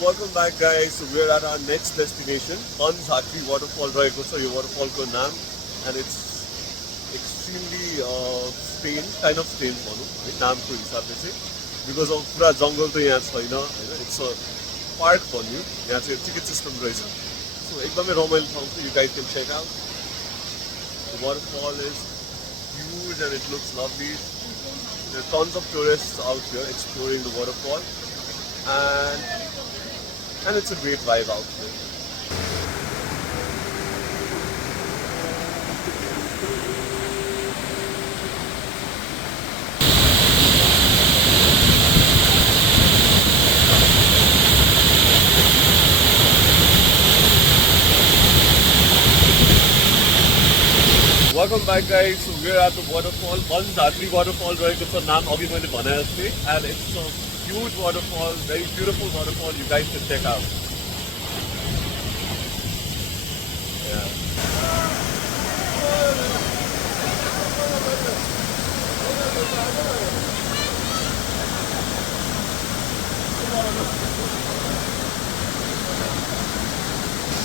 welcome back guys. So we're at our next destination, Ban Jhakri Waterfall रहेको छ यो waterfall को नाम, and it's extremely strange, kind of strange भनौँ है नामको हिसाबले चाहिँ, because of पुरा जङ्गल त यहाँ छैन हैन, it's a park भन्यो, यहाँ चाहिँ ticket system रहेछ. So एकदमै रमाइलो ठाउँ छ, you guys can check out. The waterfall is huge and it looks lovely. There are tons of tourists out here exploring the waterfall, and it's a great vibe out here. Welcome back guys. So we're at the waterfall, Banjhakri waterfall रहेको छ नाम अघि मैले भने जस्तै, and it's a huge waterfall, very beautiful waterfall. You guys can check out. Yeah.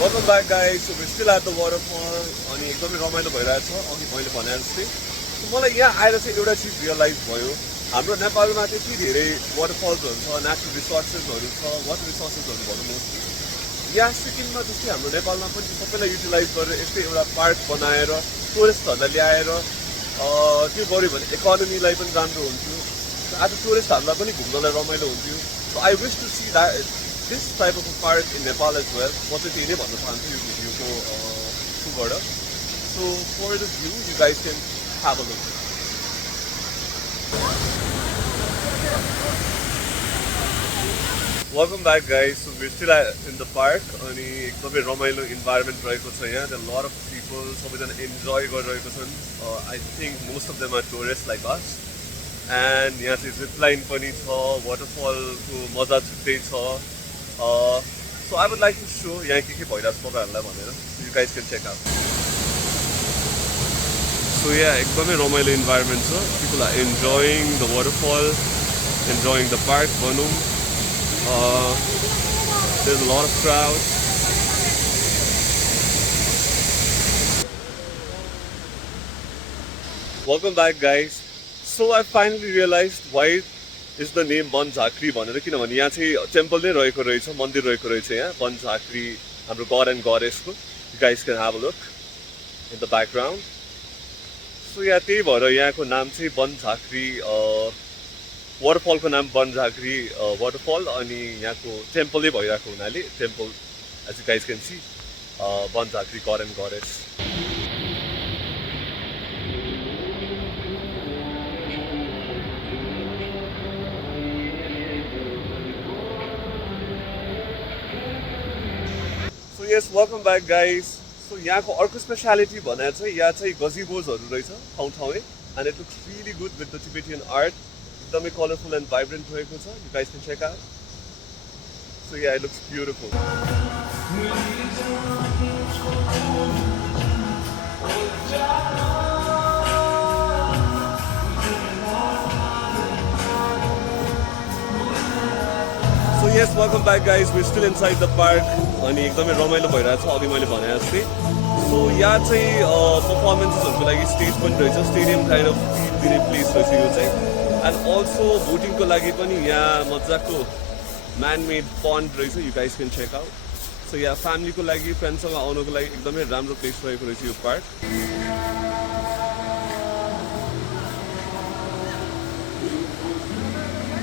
Welcome back guys. So we're still at the waterfall. अनि एकदमै रमाइलो भइरहेछ अघि मैले भने जस्तै. मलाई यहाँ आएर चाहिँ एउटा चिज रियलाइज भयो, हाम्रो नेपालमा त्यति धेरै वाटरफल्सहरू छ, नेचुरल रिसोर्सेसहरू छ, वाटर रिसोर्सेसहरू भनौँ मोस्टली. यहाँ सिक्किममा जस्तै हाम्रो नेपालमा पनि सबैलाई युटिलाइज गरेर यस्तै एउटा पार्क बनाएर टुरिस्टहरूलाई ल्याएर त्यो गर्यो भने इकोनोमीलाई पनि राम्रो हुन्थ्यो, आज टुरिस्टहरूलाई पनि घुम्नलाई रमाइलो हुन्थ्यो. So I wish to see this type of a park in Nepal as well. म चाहिँ त्यही नै भन्न चाहन्छु यो भिडियोको थ्रुबाट. So for this view, you guys can have a look. Welcome back guys. So we're still in the park. अनि एकदमै रमाइलो environment रहेको छ यहाँ. There are a lot of people. सबैजना enjoy गरिरहेको छन्. I think most of them are tourists like us. And यहाँ चाहिँ zip line पनि छ, waterfall को मजा छुट्टै छ. So I would like to show यहाँ के भइरहेछ तपाईहरुलाई भनेर. So you guys can check out. So yeah, एकदमै रमाइलो environment छ. People are enjoying the waterfall, enjoying the park भनौँ. There's a lot of crowds. Welcome back guys. So I finally realized why is the name Ban Jhakri भनेर, किनभने यहाँ चाहिँ temple नै रहेको रहेछ, मन्दिर रहेको रहेछ यहाँ Ban Jhakri, हाम्रो god and goddess को. You guys can have a look in the background. So yeah, त्यही भएर यहाँको नाम चाहिँ Ban Jhakri, वाटरफल को नाम Ban Jhakri वाटरफल, अनि यहाँको टेम्पल नै भइरहेको हुनाले temple, as you guys can see, Ban Jhakri, god and goddess. So yes, welcome back guys. So यहाँको अर्को स्पेशालिटी भने चाहिँ यहाँ चाहिँ गजिबोजहरू रहेछ ठाउँ-ठाउँै, and it looks really good with the Tibetan art. एकदमै colorful and vibrant रहेको छ. You guys can check out. So yeah, it looks beautiful. So yes, welcome back guys. We're still inside the park. अनि एकदमै रमाइलो भइरहेछ अघि मैले भने जस्तै. So यहाँ चाहिँ परफर्मेन्सेसहरुको लागि स्टेज पनि रहेछ, स्टेडियम काइन्ड अफ दिने प्लेस रहेछ यो चाहिँ. And also boating को लागि पनि यहाँ मजाको man-made pond रहेछ. You guys can check out. So yeah, family को लागि, friends सँग आउनको लागि एकदमै राम्रो प्लेस रहेको रहेछ यो पार्क.